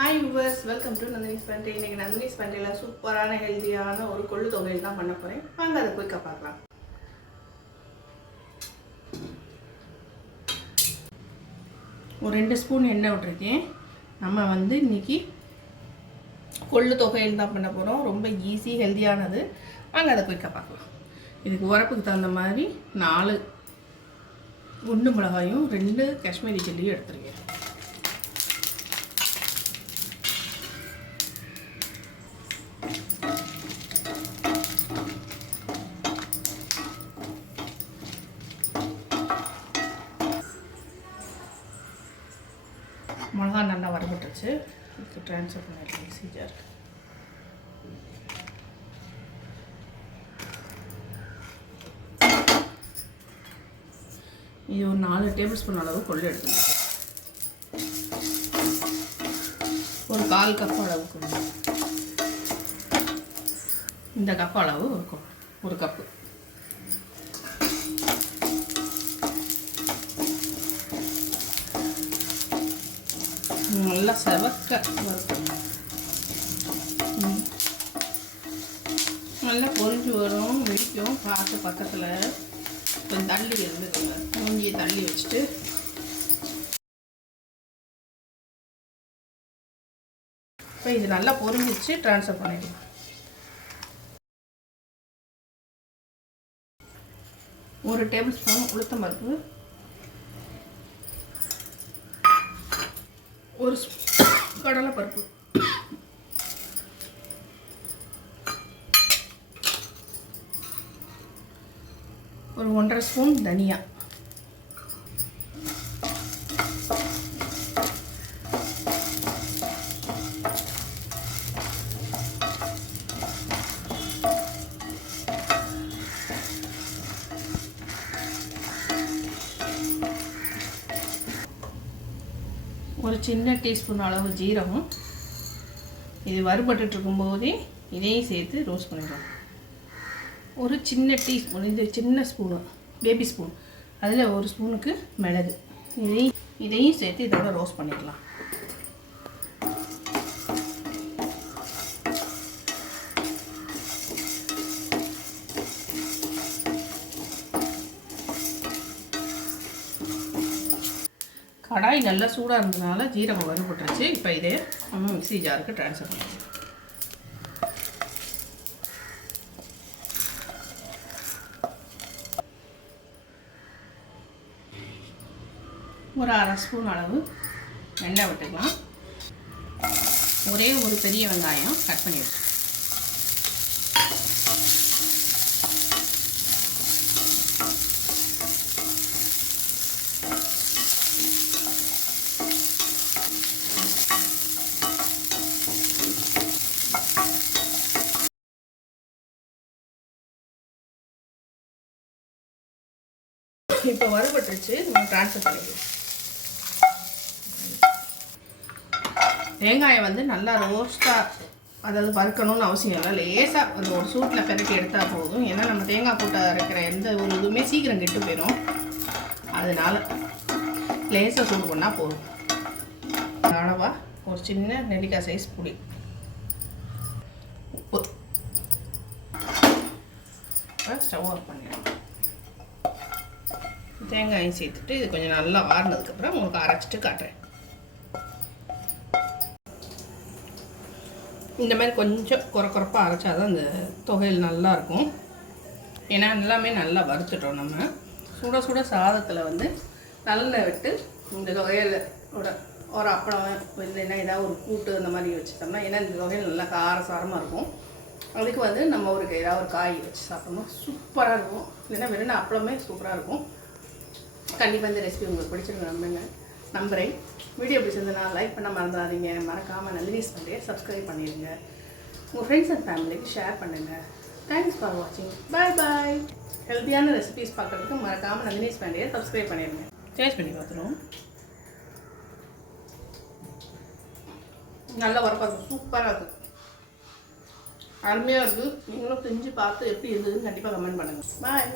Hi yours welcome to Nandini's பண்டே இன்னைக்கு நந்தினிஸ் பண்டேல சூப்பரான ஹெல்த்தியான ஒரு கொள்ளு தொகையில் தான் பண்ண போகிறேன் வாங்க அதை குயிக்காக பார்க்கலாம். ஒரு ரெண்டு ஸ்பூன் எண்ணெய் விட்டுருக்கேன். நம்ம வந்து இன்னைக்கு கொள்ளு தொகையில் தான் பண்ண போகிறோம் ரொம்ப ஈஸி ஹெல்த்தியானது வாங்க அதை குயிக்காக பார்க்கலாம். இதுக்கு உரப்புக்கு தகுந்த மாதிரி நாலு குண்டு மிளகாயும் ரெண்டு காஷ்மீரி சில்லியும் எடுத்துருக்கேன். நல்லா இதுக்கு ட்ரான்ஸ்ஃபர் பண்ணிடலாம். மிக்ஸி இது ஒரு நாலு டேபிள் ஸ்பூன் அளவு கொள்ளு எடுத்துக்கணும். ஒரு கால் கப் அளவுக்கு இந்த கப் அளவு ஒரு ஒரு கப்பு நல்லா செவக்க வறுக்கணும். ம். நல்லா பொறிஞ்சு வரும் வெடிக்கும். பார்த்து பக்கத்தில் கொஞ்சம் தள்ளி இருந்துக்கோங்க. மூஞ்சியை தள்ளி வச்சுட்டு. இப்போ இது நல்லா பொறிஞ்சிச்சு ட்ரான்ஸ்ஃபர் பண்ணிக்கலாம். ஒரு டேபிள் ஸ்பூன் உளுத்தம் பருப்பு ஒரு கடலை பருப்பு ஒரு ஒன்றரை ஸ்பூன் தனியா. ஒரு சின்ன டீஸ்பூன் அளவு ஜீரகம். இது வறுபட்டுட்டு இருக்கும்போதே இதையும் சேர்த்து ரோஸ்ட் பண்ணிடலாம். ஒரு சின்ன டீஸ்பூன் இது சின்ன ஸ்பூனு பேபி ஸ்பூன் அதில் ஒரு ஸ்பூனுக்கு மிளகு. இதையும் இதையும் சேர்த்து இதோட ரோஸ்ட் பண்ணிக்கலாம். கடாய் நல்லா சூடாக இருந்ததுனால ஜீரகம் வறுபட்டுருச்சு. இப்போ இதே நம்ம மிக்சி ஜாருக்கு ட்ரான்ஸ்ஃபர் பண்ணிடலாம் ஒரு அரை ஸ்பூன் அளவு எண்ணெய் விட்டுக்கலாம். ஒரே ஒரு பெரிய வெங்காயம் கட் பண்ணி வச்சு இப்போ வறுபட்டுருச்சு. நம்ம ட்ரான்ஸ்ஃபர் பண்ணிக்கலாம். தேங்காயை வந்து நல்லா ரோஸ்ட்டாக அதாவது வறுக்கணும்னு அவசியம் இல்லை. லேசாக அந்த ஒரு சூட்டில் பெரட்டி எடுத்தால் போதும். ஏன்னா நம்ம தேங்காய் போட்டு அரைக்கிற எந்த ஒரு இதுவுமே சீக்கிரம் கெட்டு போயிடும் அதனால் லேசாக சூடு பண்ணால் போதும். அளவாக ஒரு சின்ன நெல்லிக்காய் சைஸ் புளி. உப்பு. ஸ்டவ் ஆஃப் பண்ணிடலாம். தேங்காயும் சேர்த்துட்டு இது கொஞ்சம் நல்லா ஆறுனதுக்கப்புறம் உங்களுக்கு அரைச்சிட்டு காட்டுறேன். இந்த மாதிரி கொஞ்சம் குறை குறைப்பாக அரைச்சாதான் அந்த தொகையில் நல்லா இருக்கும். ஏன்னா எல்லாமே நல்லா வறுத்துட்டோம் நம்ம. சுட சுட சாதத்தில் வந்து நல்லெண்ணெய் விட்டு இந்த தொகையிலோட ஒரு அப்பளம் இல்லைன்னா ஏதாவது ஒரு கூட்டு அந்த மாதிரி வச்சுட்டோம்னா ஏன்னா இந்த தொகையில் நல்லா காரசாரமாக இருக்கும். அதுக்கு வந்து நம்ம ஒரு ஏதாவது ஒரு காய் வச்சு சாப்பிட்டோம்னா சூப்பராக இருக்கும். இல்லைன்னா வெறும் அப்பளமே சூப்பராக இருக்கும். கண்டிப்பாக இந்த ரெசிபி உங்களுக்கு பிடிச்சிருக்கு நம்புங்க. நம்புகிறேன் வீடியோ பிடிச்சிருந்தனா லைக் பண்ண மறந்துடாதீங்க மறக்காமல் நந்தினிஸ் பண்ணியே சப்ஸ்கிரைப் பண்ணிடுங்க. உங்கள் ஃப்ரெண்ட்ஸ் அண்ட் ஃபேமிலிக்கு ஷேர் பண்ணுங்கள் தேங்க்ஸ் ஃபார் வாட்சிங் பாய் பாய் ஹெல்த்தியான ரெசிபிஸ் பார்க்குறதுக்கு மறக்காமல் நந்தினிஸ் பண்ணியே சப்ஸ்கிரைப் பண்ணிடுங்க. டேஸ்ட் பண்ணி பார்த்துருவோம். நல்லா வரப்பாங்க சூப்பராக இருக்குது அருமையாக இருக்குது நீங்களும் செஞ்சு பார்த்து எப்படி இருந்ததுன்னு கண்டிப்பாக கமெண்ட் பண்ணுங்கள் பாய்